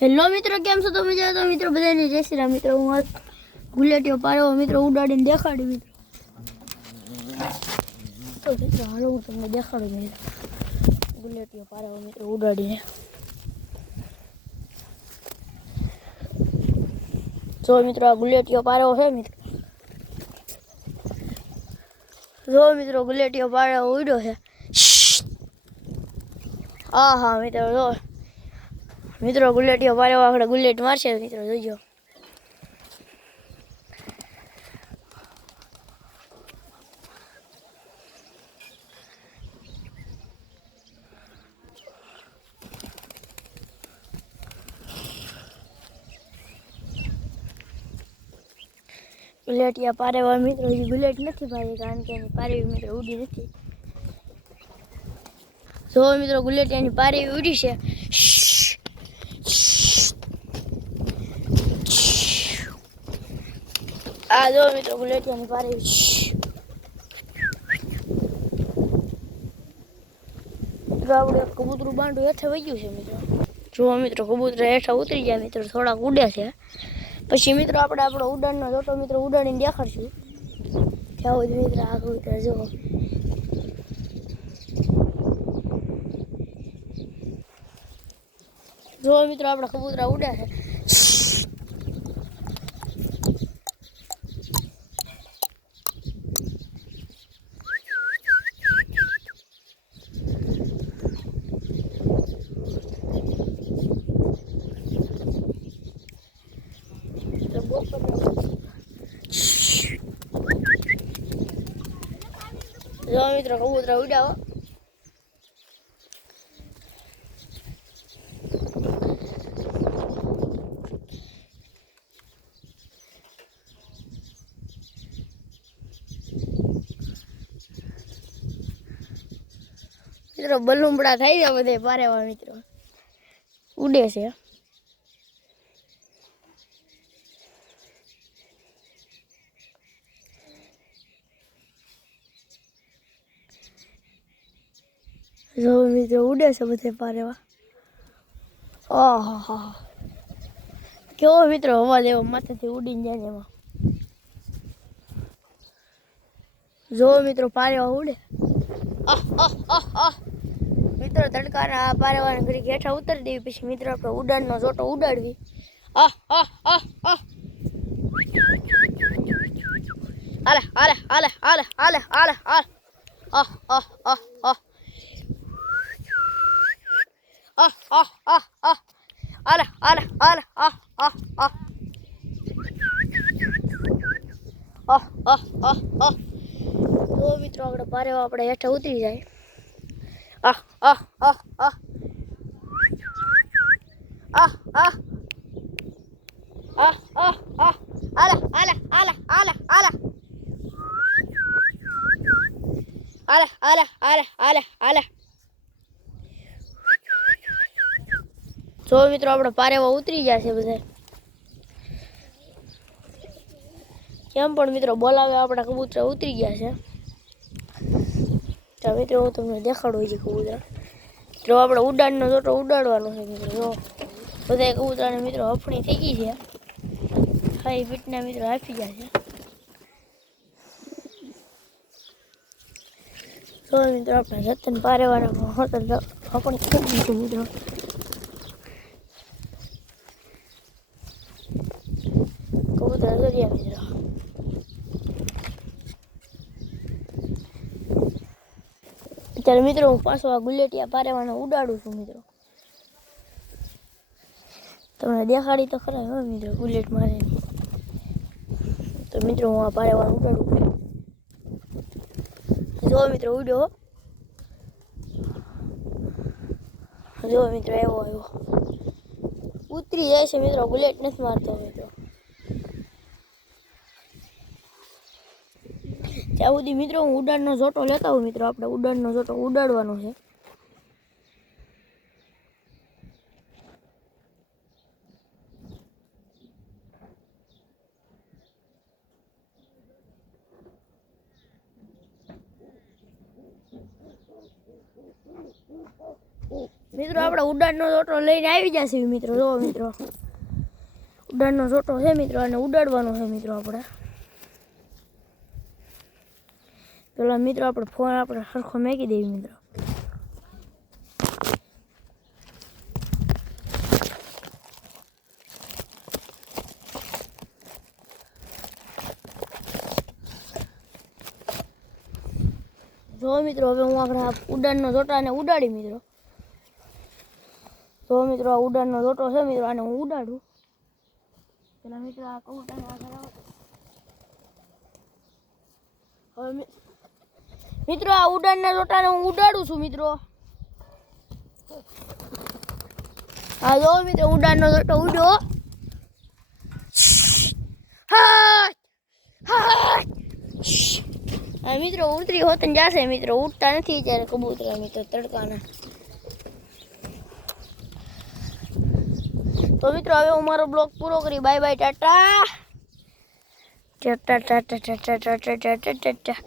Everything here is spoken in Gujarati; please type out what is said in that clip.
હેલો મિત્રો, કેમ છો તમે? જાઓ તો મિત્રો બધાને જય શ્રી રામ. મિત્રો હું ગુલેટીઓ પાડો મિત્રો ઉડાડીને દેખાડી મિત્રો. તો મિત્રો હાલો હું તમને દેખાડું મિત્રો ગુલેટીઓ પાડો મિત્રો ઉડાડીને. જો મિત્રો આ ગુલેટીઓ પાડો છે મિત્રો. જો મિત્રો ગુલેટીઓ પાડો ઉડ્યો છે. હા હા મિત્રો જો મિત્રો ગુલેટીઓ પાડો આપણે ગુલેટ મારશે મિત્રો જોજો. ગુલેટિયા પારેવા મિત્રો હજી ગુલેટ નથી ભાઈ, કારણ કે એની પારેવી મિત્રો ઉડી નથી. જો મિત્રો ગુલેટિયાની પારેવી ઉડી છે. આ જો મિત્રો ગુલેટિયાની પારેવી. આપણે કબૂતરું બાંડું હેઠે વહી ગયું છે મિત્રો. જો મિત્રો કબૂતર હેઠા ઉતરી જાય મિત્રો, થોડાક ઉડે છે. પછી મિત્રો આપણે આપણો ઉડાનનો જોટો મિત્રો ઉડાડીને દેખાડશું. ત્યાં સુધી મિત્રો આ કબૂતર જુઓ. જો મિત્રો આપણા કબૂતરા ઉડ્યા છે. જો મિત્રો કબૂતરા ઉડ્યા. મિત્રો બલુમડા થઈ ગયા બધે પારેવા મિત્રો ઉડે છે. જો મિત્રો ઉડે છે બધે પારેવા. આહા કેવો મિત્રો અવાજ એવો માથેથી ઉડીને જાય એમાં. જો મિત્રો પારેવા ઉડે. મિત્રો તડકાના પારેવાને ઘડી હેઠા ઉતરી દેવી, પછી મિત્રો આપણે ઉડાનનો જોટો ઉડાડવી. હાલે હાલે હાલે હાલે હાલે હાલે હાલે. હાલે હાલે હાલે. જો મિત્રો આપણે પારેવા આપણે હેઠા ઉતરી જાય. જો મિત્રો આપણે પારેવા ઉતરી ગયા છે બધા. કેમ પણ મિત્રો બોલાવે આપણા કબૂતરા ઉતરી ગયા છે. તો મિત્રો હું તમને દેખાડું છે કબૂતરા. જો આપણે ઉડાનનો જોટો ઉડાડવાનો છે મિત્રો. જો બધા કબૂતરાને મિત્રો હફણી થઈ ગઈ છે. ખાઈ પીટના મિત્રો આપી ગયા છે. તો મિત્રો આપણે રતન પારેવાના હફણી થઈ ગઈ છે મિત્રો. કબૂતરા દરિયા મિત્રો. અત્યારે મિત્રો હું પાછો આ ગુલેટિયા પારેવાનો ઉડાડું છું મિત્રો. તમને દેખાડી તો ખરા હો મિત્રો ગુલેટ મારે. તો મિત્રો હું આ પારેવાનો ઉડાડું. જો મિત્રો ઉડ્યો. જો મિત્રો આવ્યો ઉતરી જાય છે મિત્રો, ગુલેટ નથી મારતો મિત્રો. ત્યાં સુધી મિત્રો હું ઉડાનનો જોટો લેતા હોઉં મિત્રો. આપણે ઉડાનનો જોટો ઉડાડવાનો છે. મિત્રો આપણે ઉડાડનો જોટો લઈને આવી જશે મિત્રો. જો મિત્રો ઉડાડનો જોટો છે મિત્રો અને ઉડાડવાનો છે મિત્રો. આપણે પેલા મિત્રો આપણે ફોન આપણે સરખો મેકી દઈએ મિત્રો. જો મિત્રો હવે હું આપણે આ ઉડાડનો જોટાને ઉડાડી મિત્રો. તો મિત્રો આ ઉડાડનો જોટો છે મિત્રો, આને હું ઉડાડું પેલા મિત્રો. આ કબૂતરને આગળ આવો. હવે મિત્રો આ ઉડાડના જોટાને હું ઉડાડું છું મિત્રો. હા જો મિત્રો ઉડાડનો જોટો ઉડ્યો. હા મિત્રો ઉતરી હોત ને જશે મિત્રો. ઉડતા નથી ત્યારે કબૂતરા મિત્રો તડકાના. તો મિત્રો હવે હું મારો બ્લોગ પૂરો કરી. Bye bye, Tata Tata Tata Tata Tata Tata Tata.